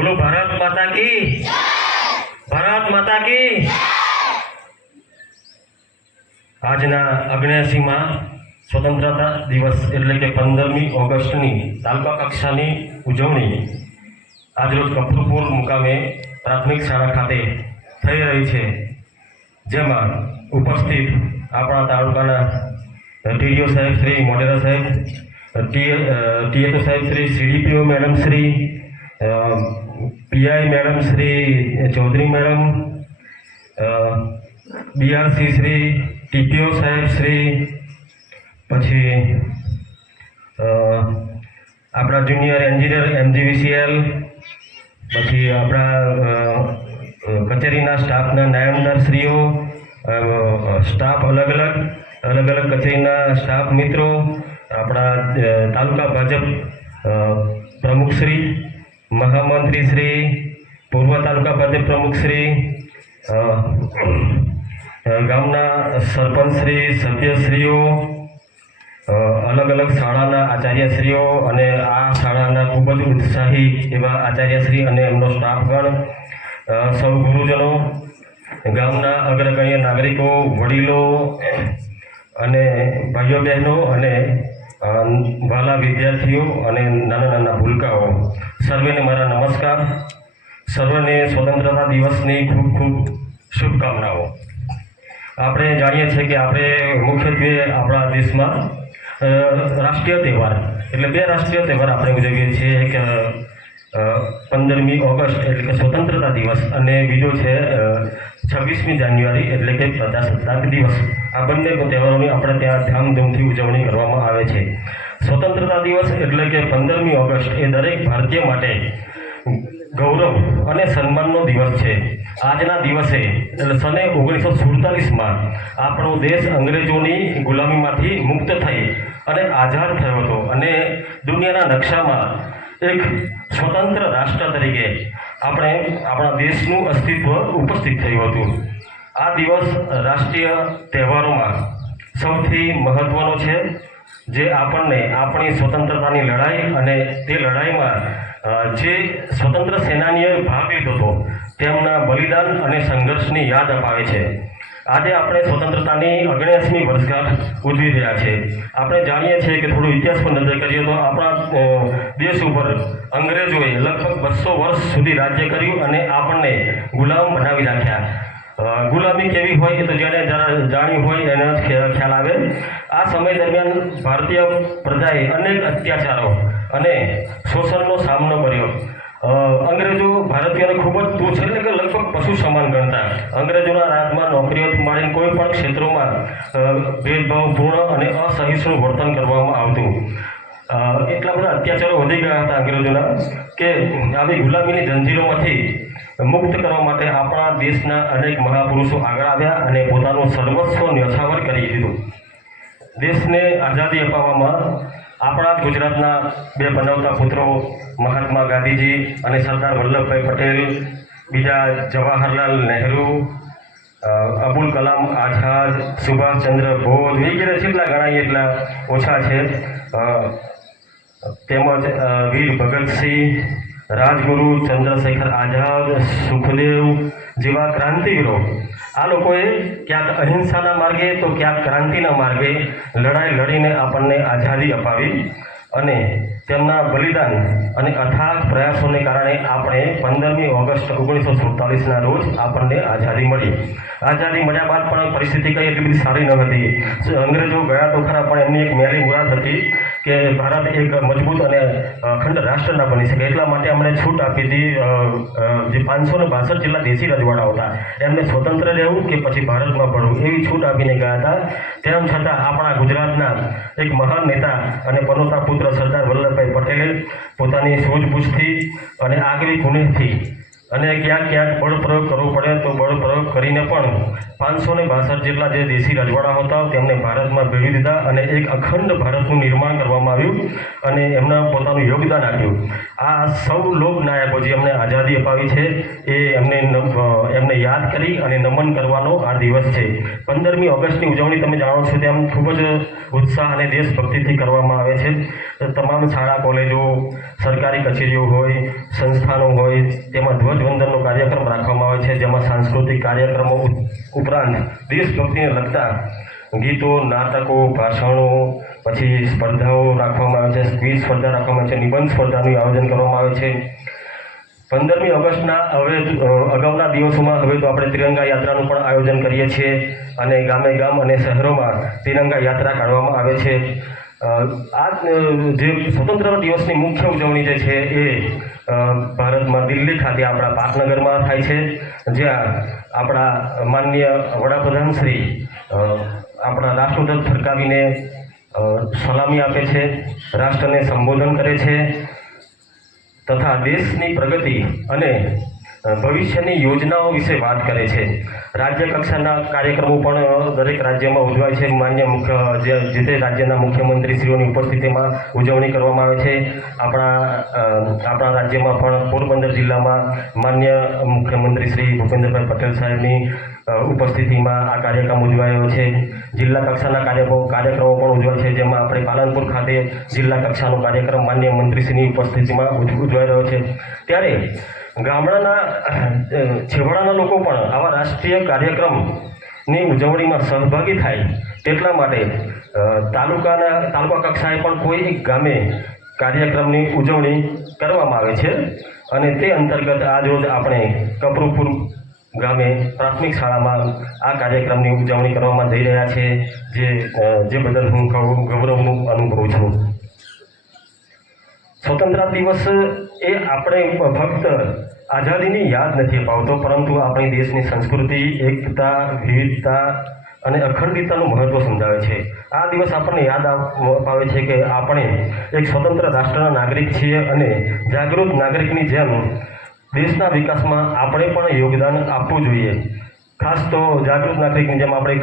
બોલો, ભારત માતા કી ભારત માતા કી આજના અગ્નેસીમાં સ્વતંત્રતા દિવસ એટલે કે પંદરમી ઓગસ્ટની તાલુકા કક્ષાની ઉજવણી આજરોજ કપૂરપુર મુકામે પ્રાથમિક શાળા ખાતે થઈ રહી છે. જેમાં ઉપસ્થિત આપણા તાલુકાના ટીડીઓ સાહેબ શ્રી, મોઢેરા સાહેબ ટીએચઓ સાહેબ Shri CDPO madam Shri PI madam Shri Chaudhary madam BRC Shri TPO સાહેબ શ્રી, પછી આપણા જુનિયર એન્જિનિયર એમજીવીસીએલ, પછી આપણા કચેરીના સ્ટાફના નાયમદારશ્રીઓ શ્રીઓ સ્ટાફ અલગ અલગ અલગ અલગ કચેરીના સ્ટાફ મિત્રો, આપણા તાલુકા ભાજપ પ્રમુખશ્રી મહામંત્રી શ્રી, પૂર્વ તાલુકા ભાજપ પ્રમુખ શ્રી ગામના સરપંચ શ્રી, સભ્યશ્રીઓ અલગ અલગ શાળાના આચાર્યશ્રીઓ અને આ શાળાના ખૂબ જ ઉત્સાહી એવા આચાર્યશ્રી અને એમનો સ્ટાફગણ સૌ ગુરુજનો, ગામના અગ્રગણ્ય નાગરિકો, વડીલો અને ભાઈઓ બહેનો અને વાલા વિદ્યાર્થીઓ અને નાના નાના ભૂલકાઓ, સર્વેને મારા નમસ્કાર. સર્વને સ્વતંત્રતા દિવસની ખૂબ ખૂબ શુભકામનાઓ. આપણે જાણીએ છીએ કે આપણે મુખ્યત્વે આપણા દેશમાં રાષ્ટ્રીય તહેવાર, એટલે બે રાષ્ટ્રીય તહેવાર આપણે ઉજવીએ છીએ. એક પંદરમી ઓગસ્ટ એટલે કે સ્વતંત્રતા દિવસ અને બીજો છે છવ્વીસમી જાન્યુઆરી એટલે કે પ્રજાસત્તાક દિવસ. આ બંને તહેવારોની આપણે ત્યાં ધામધૂમથી ઉજવણી કરવામાં આવે છે. સ્વતંત્રતા દિવસ એટલે કે પંદરમી ઓગસ્ટ એ દરેક ભારતીય માટે ગૌરવ અને સન્માનનો દિવસ છે. આજના દિવસે, એટલે સને ઓગણીસો સુડતાલીસમાં આપણો દેશ અંગ્રેજોની ગુલામીમાંથી મુક્ત થઈ અને આઝાદ થયો હતો. અને દુનિયાના નકશામાં એક સ્વતંત્ર રાષ્ટ્ર તરીકે આપણે આપણા દેશનું અસ્તિત્વ ઉપસ્થિત થયું હતું. આ દિવસ રાષ્ટ્રીય તહેવારોમાં સૌથી મહત્ત્વનો છે, જે આપણને આપણી સ્વતંત્રતાની લડાઈ અને તે લડાઈમાં જે સ્વતંત્ર સેનાનીઓએ ભાગ લીધો હતો, તેમના બલિદાન અને સંઘર્ષની યાદ અપાવે છે. આજે આપણે સ્વતંત્રતાની અગણ્યાસમી વર્ષગાંઠ ઉજવી રહ્યા છે આપણે જાણીએ છીએ કે થોડું ઇતિહાસ પર નજર કરીએ તો આપણા દેશ ઉપર અંગ્રેજોએ લગભગ બસો વર્ષ સુધી રાજ્ય કર્યું અને આપણને ગુલામ બનાવી રાખ્યા. ગુલામી કેવી હોય તો જેને જાણ્યું હોય એને ખ્યાલ આવે. આ સમય દરમિયાન ભારતીય પ્રજાએ અનેક અત્યાચારો અને શોષણનો સામનો કર્યો. અંગ્રેજો ભારતીયોને ખૂબ જ તુચ્છ એટલે કે લગભગ પશુ સમાન ગણતા. અંગ્રેજોના રાજમાં નોકરીઓ માંડીને કોઈ પણ ક્ષેત્રોમાં ભેદભાવપૂર્ણ અને અસહિષ્ણુ વર્તન કરવામાં આવતું. એટલા બધા અત્યાચારો વધી ગયા હતા અંગ્રેજોના કે આવી ગુલામીની જંજીરોમાંથી મુક્ત કરવા માટે આપણા દેશના અનેક મહાપુરુષો આગળ આવ્યા અને પોતાનું સર્વસ્વ ન્યછાવર કરી દીધું. દેશને આઝાદી અપાવવામાં આપણા ગુજરાતના બે બનાવતા પુત્રો મહાત્મા ગાંધીજી અને સરદાર વલ્લભભાઈ પટેલ, બીજા જવાહરલાલ નહેરુ અબુલ કલામ આઝાદ, સુભાષચંદ્ર બોઝ વગેરે જેટલા ગણાય એટલા ઓછા છે. તેમજ વીર ભગતસિંહ રાજગુરુ ચંદ્રશેખર આઝાદ, સુખદેવ જેવા ક્રાંતિવીરો. આ લોકોએ ક્યાંક અહિંસાના માર્ગે, તો ક્યાંક ક્રાંતિના માર્ગે લડાઈ લડીને આપણને આઝાદી અપાવી અને તેમના બલિદાન અને અથાગ પ્રયાસોને કારણે આપણે પંદરમી ઓગસ્ટ ઓગણીસો સુડતાલીસના રોજ આપણને આઝાદી મળી. આઝાદી મળ્યા બાદ પણ પરિસ્થિતિ કંઈ એટલી બધી સારી ન હતી. અંગ્રેજો ગયા તો ખરા, પણ એમની એક મેળી મુરાદ હતી કે ભારત એક મજબૂત અને અખંડ રાષ્ટ્ર ના બની શકે. એટલા માટે અમને છૂટ આપી હતી જે પાંચસો ને બાસઠ જેટલા દેશી રજવાડાઓ હતા. એમને સ્વતંત્ર રહેવું કે પછી ભારતમાં ભણવું, એવી છૂટ આપીને ગયા હતા. તેમ છતાં આપણા ગુજરાતના એક મહાન નેતા અને પનોતા પુત્ર સરદાર વલ્લભભાઈ પટેલે પોતાની સૂઝબૂછથી અને આગવી કુનેહથી અને ક્યાંક ક્યાંક બળ પ્રયોગ કરવો પડે તો બળ પ્રયોગ કરીને પણ પાંચસો ને બાસઠ જેટલા જે દેશી રજવાડા હતા, તેમને ભારતમાં ભેળવી દીધા અને એક અખંડ ભારતનું નિર્માણ કરવામાં આવ્યું અને એમના પોતાનું યોગદાન આપ્યું. આ સૌ લોકનાયકો જે એમને આઝાદી અપાવી છે, એ એમને એમને યાદ કરી અને નમન કરવાનો આ દિવસ છે. પંદરમી ઓગસ્ટની ઉજવણી તમે જાણો છો તેમ ખૂબ જ ઉત્સાહ અને દેશભક્તિથી કરવામાં આવે છે. તમામ શાળા, કોલેજો, સરકારી કચેરીઓ હોય, સંસ્થાનો હોય, તેમાં ધ્વજવંદનનો કાર્યક્રમ રાખવામાં આવે છે, જેમાં સાંસ્કૃતિક કાર્યક્રમો ઉપરાંત દેશભક્તિને લગતા ગીતો, નાટકો, ભાષણો, પછી સ્પર્ધાઓ રાખવામાં આવે છે ક્વિઝ સ્પર્ધા રાખવામાં આવે છે, નિબંધ સ્પર્ધાનું આયોજન કરવામાં આવે છે. પંદરમી ઓગસ્ટના હવે અગાઉના દિવસોમાં હવે તો આપણે તિરંગા યાત્રાનું પણ આયોજન કરીએ છીએ અને ગામે ગામ અને શહેરોમાં તિરંગા યાત્રા કાઢવામાં આવે છે. આ જે સ્વતંત્રતા દિવસની મુખ્ય ઉજવણી જે છે એ ભારતમાં દિલ્હી ખાતે આપણા પાટનગરમાં થાય છે. જ્યાં આપણા માનનીય વડાપ્રધાન શ્રી આપણા રાષ્ટ્રધ્વજ ફરકાવીને સલામી આપે છે, રાષ્ટ્રને સંબોધન કરે છે. તથા દેશની પ્રગતિ અને ભવિષ્યની યોજનાઓ વિશે વાત કરે છે. રાજ્ય કક્ષાના કાર્યક્રમો પણ દરેક રાજ્યમાં ઉજવાય છે. માન્ય મુખ્ય જે તે રાજ્યના મુખ્યમંત્રીશ્રીઓની ઉપસ્થિતિમાં ઉજવણી કરવામાં આવે છે. આપણા આપણા રાજ્યમાં પણ પોરબંદર જિલ્લામાં માન્ય મુખ્યમંત્રી શ્રી ભૂપેન્દ્રભાઈ પટેલ સાહેબની ઉપસ્થિતિમાં આ કાર્યક્રમ ઉજવાયો છે. જિલ્લા કક્ષાના કાર્યક્રમો કાર્યક્રમો પણ ઉજવાય છે. જેમાં આપણે પાલનપુર ખાતે જિલ્લા કક્ષાનો કાર્યક્રમ માન્ય મંત્રીશ્રીની ઉપસ્થિતિમાં ઉજ- ઉજવાઈ રહ્યો છે. ત્યારે ગામડાના છેવાડાના લોકો પણ આવા રાષ્ટ્રીય કાર્યક્રમની ઉજવણીમાં સહભાગી થાય તેટલા માટે તાલુકાના, તાલુકા કક્ષાએ પણ કોઈ ગામે કાર્યક્રમની ઉજવણી કરવામાં આવે છે અને તે અંતર્ગત આજરોજ આપણે કપરુપુર ગામે પ્રાથમિક શાળામાં આ કાર્યક્રમની ઉજવણી કરવામાં જઈ રહ્યા છે, જે જે બદલ હું ગૌરવનું અનુભવું છું. સ્વતંત્રતા દિવસ એ આપણે ફક્ત આઝાદીની યાદ નથી અપાવતો, પરંતુ આપણી દેશની સંસ્કૃતિ, એકતા, વિવિધતા અને અખંડિતતાનું મહત્વ સમજાવે છે. આ દિવસ આપણને યાદ અપાવે છે કે આપણે એક સ્વતંત્ર રાષ્ટ્રના નાગરિક છીએ અને જાગૃત નાગરિકની જેમ દેશના વિકાસમાં આપણે પણ યોગદાન આપવું જોઈએ. ખાસ તો જાગૃત નાગરિકની જેમ આપણે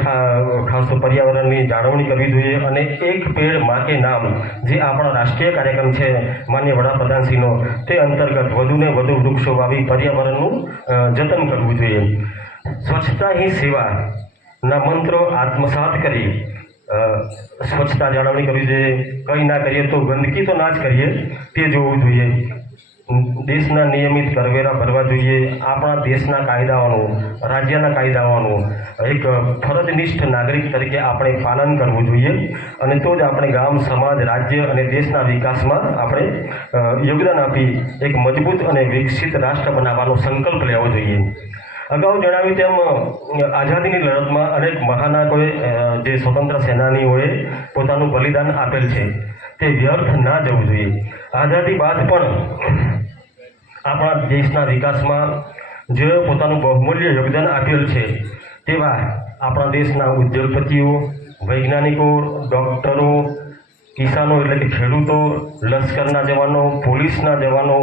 ખાસ તો પર્યાવરણની જાળવણી કરવી જોઈએ અને એક પેડમાં નામ, જે આપણા રાષ્ટ્રીય કાર્યક્રમ છે, માન્ય વડાપ્રધાનશ્રીનો તે અંતર્ગત વધુને વધુ વૃક્ષો વાવી પર્યાવરણનું જતન કરવું જોઈએ. સ્વચ્છતા હી સેવા મંત્રો આત્મસાત કરી સ્વચ્છતા જાળવણી કરવી જોઈએ. કંઈ ના કરીએ તો ગંદકી તો ના જ કરીએ, તે જોવું જોઈએ. દેશના નિયમિત કરવેરા ભરવા જોઈએ, આપણા દેશના કાયદાઓનું, રાજ્યના કાયદાઓનું, એક ફરજનિષ્ઠ નાગરિક તરીકે આપણે પાલન કરવું જોઈએ. અને તો જ આપણે ગામ, સમાજ, રાજ્ય અને દેશના વિકાસમાં આપણે યોગદાન આપી એક મજબૂત અને વિકસિત રાષ્ટ્ર બનાવવાનો સંકલ્પ લેવો જોઈએ. અગાઉ જણાવ્યું તેમ, આઝાદીની લડતમાં અનેક મહાનાયકોએ જે સ્વતંત્ર સેનાનીઓએ પોતાનું બલિદાન આપેલ છે, તે વ્યર્થ ના જવું જોઈએ. આઝાદી બાદ પણ આપણા દેશના વિકાસમાં જે પોતાનું બહુમૂલ્ય યોગદાન આપેલ છે, તેવા આપણા દેશના ઉદ્યોગપતિઓ, વૈજ્ઞાનિકો, ડૉક્ટરો, કિસાનો એટલે કે ખેડૂતો, લશ્કરના જવાનો, પોલીસના જવાનો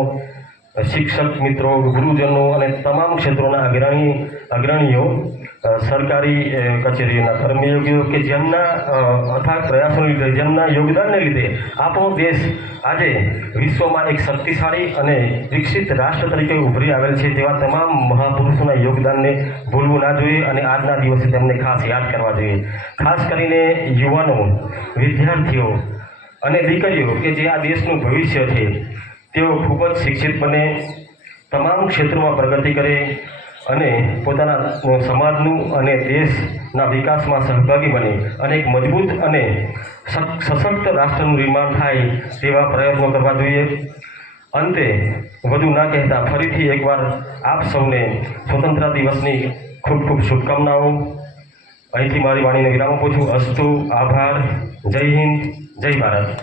શિક્ષક મિત્રો, ગુરુજનો અને તમામ ક્ષેત્રોના અગ્રણી, અગ્રણીઓ સરકારી કચેરીઓના કર્મયોગીઓ કે જેમના અથાગ પ્રયાસોને લીધે, જેમના યોગદાનને લીધે આપણો દેશ આજે વિશ્વમાં એક શક્તિશાળી અને વિકસિત રાષ્ટ્ર તરીકે ઉભરી આવેલ છે તેવા તમામ મહાપુરુષોના યોગદાનને ભૂલવું ના જોઈએ અને આજના દિવસે તેમને ખાસ યાદ કરવા જોઈએ. ખાસ કરીને યુવાનો, વિદ્યાર્થીઓ અને દીકરીઓ કે જે આ દેશનું ભવિષ્ય છે તેઓ ખૂબ જ શિક્ષિત બને, તમામ ક્ષેત્રોમાં પ્રગતિ કરે અને પોતાના સમાજનું અને દેશના વિકાસમાં સહભાગી બને અને એક મજબૂત અને સશક્ત રાષ્ટ્રનું નિર્માણ થાય તેવા પ્રયત્નો કરવા જોઈએ. અંતે, વધુ ના કહેતા ફરીથી એકવાર આપ સૌને સ્વતંત્રતા દિવસની ખૂબ ખૂબ શુભકામનાઓ. અહીંથી મારી વાણીને વિરામ આપું છું. અસ્તુ, આભાર. જય હિન્દ. જય ભારત.